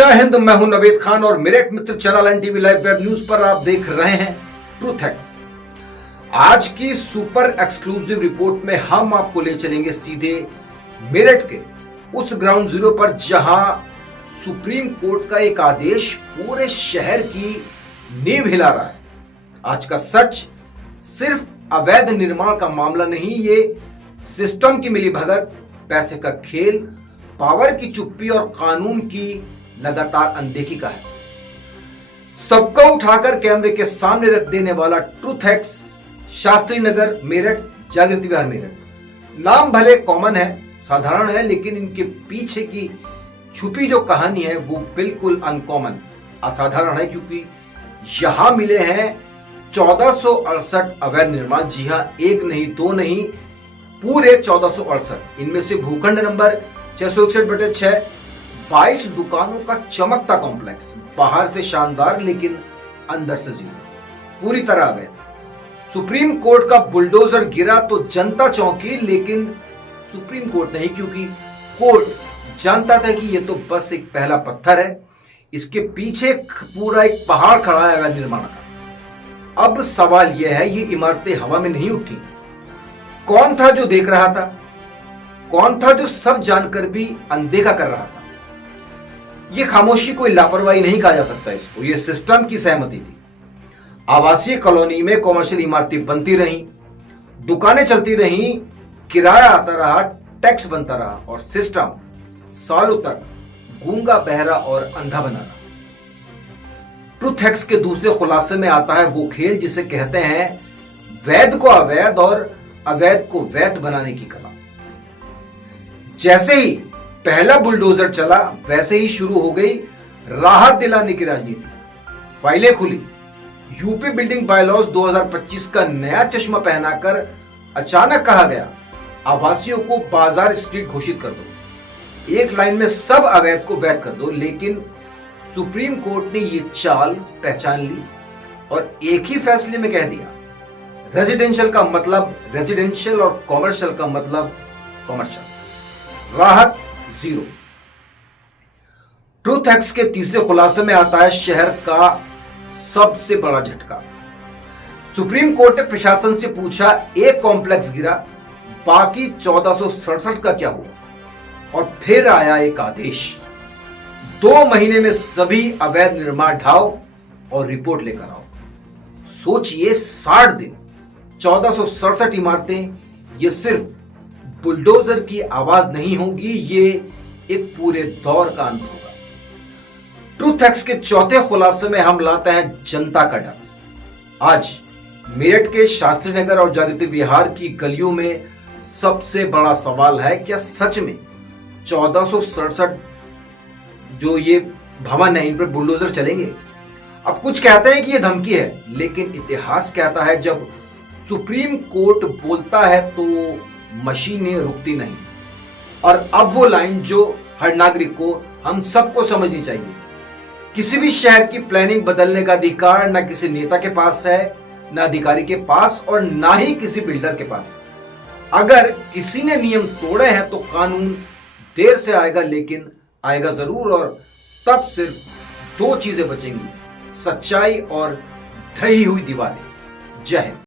जय हिंद। मैं हूं नवेद खान और मेरठ मित्र channel NTV live web news पर आप देख रहे हैं ट्रूथ एक्स। आज की सुपर एक्सक्लूसिव रिपोर्ट में हम आपको ले चलेंगे सीधे मेरठ के उस ग्राउंड जीरो पर जहां सुप्रीम कोर्ट का एक आदेश पूरे शहर की नींव हिला रहा है। आज का सच सिर्फ अवैध निर्माण का मामला नहीं, ये सिस्टम की मिलीभगत, पैसे का खेल, पावर की चुप्पी और कानून की लगातार अनदेखी का है। सबको उठाकर कैमरे के सामने रख देने वाला ट्रूथ एक्स, शास्त्री नगर मेरठ, जागृति विहार मेरठ। नाम भले कॉमन है, साधारण है, लेकिन इनके पीछे की छुपी जो कहानी है वो बिल्कुल अनकॉमन, असाधारण है, क्योंकि यहां मिले हैं 1468 अवैध निर्माण। जी हां, एक नहीं दो नहीं, पूरे 1468। इनमें से भूखंड नंबर 661/6 22 दुकानों का चमकता कॉम्प्लेक्स, बाहर से शानदार लेकिन अंदर से जीरो, पूरी तरह अवैध। सुप्रीम कोर्ट का बुलडोजर गिरा तो जनता चौंकी, लेकिन सुप्रीम कोर्ट नहीं, क्योंकि कोर्ट जानता था कि यह तो बस एक पहला पत्थर है, इसके पीछे पूरा एक पहाड़ खड़ा है अवैध निर्माण का। अब सवाल यह है, ये इमारतें हवा में नहीं उठी। कौन था जो देख रहा था? कौन था जो सब जानकर भी अनदेखा कर रहा था? यह खामोशी कोई लापरवाही नहीं कहा जा सकता इसको, यह सिस्टम की सहमति थी। आवासीय कॉलोनी में कॉमर्शियल इमारतें बनती रहीं, दुकानें चलती रहीं, किराया आता रहा, टैक्स बनता रहा और सिस्टम सालों तक गूंगा, बहरा और अंधा बना रहा। ट्रूथ एक्स के दूसरे खुलासे में आता है वो खेल जिसे कहते हैं वैध को अवैध और अवैध को वैध बनाने की कला। जैसे ही पहला बुलडोजर चला, वैसे ही शुरू हो गई राहत दिलाने की राजनीति। फाइलें खुली, यूपी बिल्डिंग बायलॉज 2025 का नया चश्मा पहनाकर अचानक कहा गया, आवासियों को बाजार स्ट्रीट घोषित कर दो, एक लाइन में सब अवैध को वैध कर दो। लेकिन सुप्रीम कोर्ट ने यह चाल पहचान ली और एक ही फैसले में कह दिया, रेजिडेंशियल का मतलब रेजिडेंशियल और कॉमर्शियल का मतलब कॉमर्शियल। राहत जीरो। ट्रूथ एक्स के तीसरे खुलासे में आता है शहर का सबसे बड़ा झटका। सुप्रीम कोर्ट ने प्रशासन से पूछा, एक कॉम्प्लेक्स गिरा, बाकी 1467 का क्या हुआ? और फिर आया एक आदेश, 2 महीने में सभी अवैध निर्माण ढाओ और रिपोर्ट लेकर आओ। सोचिए, 60 दिन, 1467 इमारतें। ये सिर्फ बुलडोजर की आवाज नहीं होगी, ये एक पूरे दौर का अंत होगा। ट्रूथ एक्स के चौथे खुलासे में हम लाते हैं जनता का डर। आज मेरठ के शास्त्री नगर और जागृति विहार की गलियों में सबसे बड़ा सवाल है, क्या सच में 1467 जो ये भवन है, इन पर बुलडोजर चलेंगे? अब कुछ कहते हैं कि यह धमकी है, लेकिन इतिहास कहता है जब सुप्रीम कोर्ट बोलता है तो मशीनें रुकती नहीं। और अब वो लाइन जो हर नागरिक को, हम सबको समझनी चाहिए, किसी भी शहर की प्लानिंग बदलने का अधिकार ना किसी नेता के पास है, ना अधिकारी के पास और ना ही किसी बिल्डर के पास। अगर किसी ने नियम तोड़े हैं तो कानून देर से आएगा, लेकिन आएगा जरूर। और तब सिर्फ 2 चीजें बचेंगी, सच्चाई और ढही हुई दीवारें। जय हिंद।